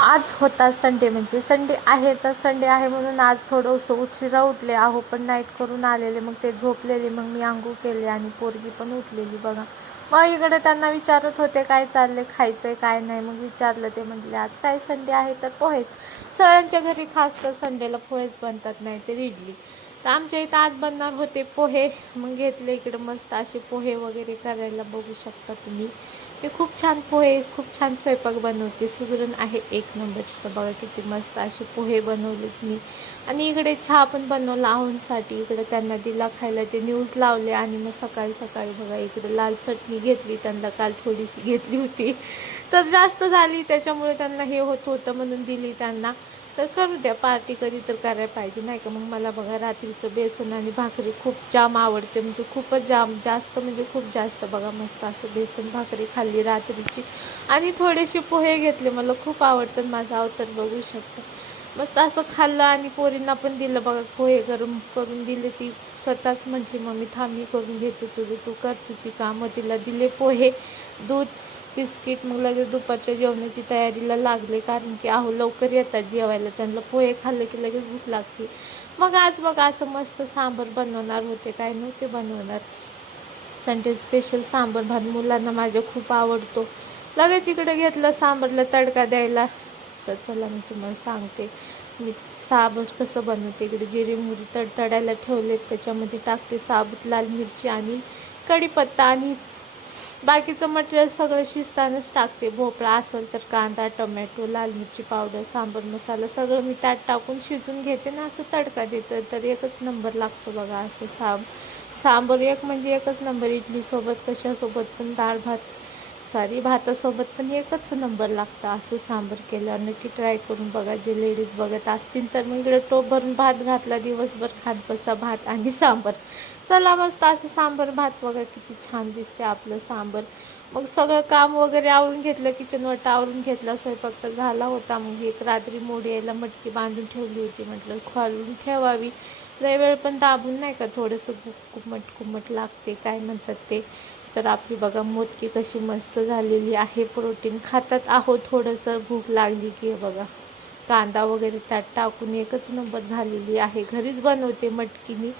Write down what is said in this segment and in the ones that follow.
आज होता संडे, म्हणजे संडे आहे तर संडे आहे म्हणून आज थोडंसं उशिरा उठले आहो, पण नाईट करून आलेले. मग ते झोपलेले, मग मी आंघोळ केले आणि पोरगी पण उठलेली बघा. मग इकडे त्यांना विचारत होते काय चालले, खायचं आहे काय नाही. मग विचारलं, ते म्हटले आज काय संडे आहे तर पोहेच. सगळ्यांच्या घरी खास तर संडेला पोहेच बनतात, नाही तर इडली. तर आमच्या इथं आज बनणार होते पोहे. मग घेतले इकडे मस्त असे पोहे वगैरे करायला, बघू शकता तुम्ही. मी खूप छान पोहे, खूप छान स्वयंपाक बनवते, सुगरण आहे एक नंबरचं. बघा किती मस्त असे पोहे बनवलेत मी. आणि इकडे चहा पण बनवला आहोंसाठी, इकडे त्यांना दिला खायला. ते न्यूज लावले आणि मग सकाळी सकाळी बघा इकडे लाल चटणी घेतली. त्यांना काल थोडीशी घेतली होती तर जास्त झाली, त्याच्यामुळे त्यांना हे होत होतं म्हणून दिली त्यांना. तर करू द्या, पार्टी कधी तर करायला पाहिजे नाही का. मग मला बघा रात्रीचं बेसन आणि भाकरी खूप जाम आवडते, म्हणजे खूपच जास्त म्हणजे खूप जास्त. बघा मस्त असं बेसन भाकरी खाल्ली रात्रीची आणि थोडेसे पोहे घेतले. मला खूप आवडतात, माझा अवतार बघू शकता. मस्त असं खाल्लं आणि पोरींना पण दिलं बघा. पोहे गरम करून दिले, ती स्वतःच म्हटली मम्मी थांब मी करून घेते तुझं, तू कर तुझी कामं. तिला दिले पोहे, दूध, बिस्किट. मग लगेच दुपारच्या जेवणाची तयारीला लागले, कारण की अहो लवकर येतात जेवायला, त्यांना पोहे खाल्ले की लगेच भूक लागते. मग आज बघा असं मस्त सांबार बनवणार होते, काय नव्हते बनवणार. संडे स्पेशल सांबार भात मुलांना माझ्या खूप आवडतो. लगेच इकडे घेतलं सांबारला तडका द्यायला. तर चला मी तुम्हाला सांगते मी सांबार कसं बनवते. इकडे जिरे मोहरी तडतडायला ठेवलेत, त्याच्यामध्ये टाकते साबूत लाल मिरची आणि कढीपत्ता आणि बाकीचं मटेरियल सगळं शिजतानाच टाकते. भोपळा असेल तर कांदा, टोमॅटो, लाल मिरची पावडर, सांबार मसाला सगळं मी त्यात टाकून शिजून घेते ना, असं तडका देतं तर एकच नंबर लागतो बघा. असं सांबार एक म्हणजे एकच नंबर. इडलीसोबत कशासोबत पण, डाळ भात भातासोबत पण एकच नंबर लागतं असं सांबार केल्यावर. नक्की ट्राय करून बघा जे लेडीज बघत असतील तर. मग इकडे टोप भरून भात घातला, दिवसभर खात बसा भात आणि सांबार. चला मस्त असं सांबार भात बघा किती छान दिसते आपलं सांबार. मग सगळं काम वगैरे आवरून घेतलं, किचन वाटा आवरून घेतला, स्वयंपाक तर झाला होता. मग एक रात्री मोड यायला मटकी बांधून ठेवली होती, म्हटलं खोलून ठेवावी. लय वेळ पण दाबून नाही का, थोडंसं कुमट लागते काय म्हणतात ते. तर आपली बघा मोदकी कशी मस्त झालेली आहे. प्रोटीन खातात आहो, थोडंसं भूक लागली की बघा कांदा वगैरे त्यात टाकून एकच नंबर झालेली आहे. घरीच बनवते मटकी मी,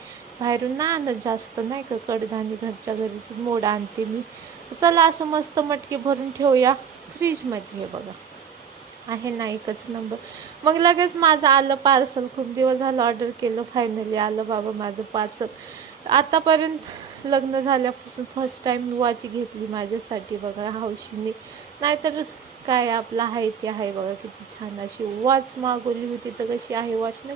बाहेरून ना आणत जास्त नाही का. कडधान्य घरच्या घरीच मोड आणते मी. चला असं मस्त मटकी भरून ठेवूया फ्रीजमध्ये. हे बघा आहे ना एकच नंबर. मग लगेच माझं आलं पार्सल, खूप दिवस झालं ऑर्डर केलं, फायनली आलं बाबा माझं पार्सल. आतापर्यंत लग्न झाल्यापासून फर्स्ट टाईम मी वॉच घेतली माझ्यासाठी बघा हौशीने. नाहीतर काय आपलं आहे ते आहे बघा. किती छान अशी वॉच मागवली होती, तर कशी आहे वॉच नाही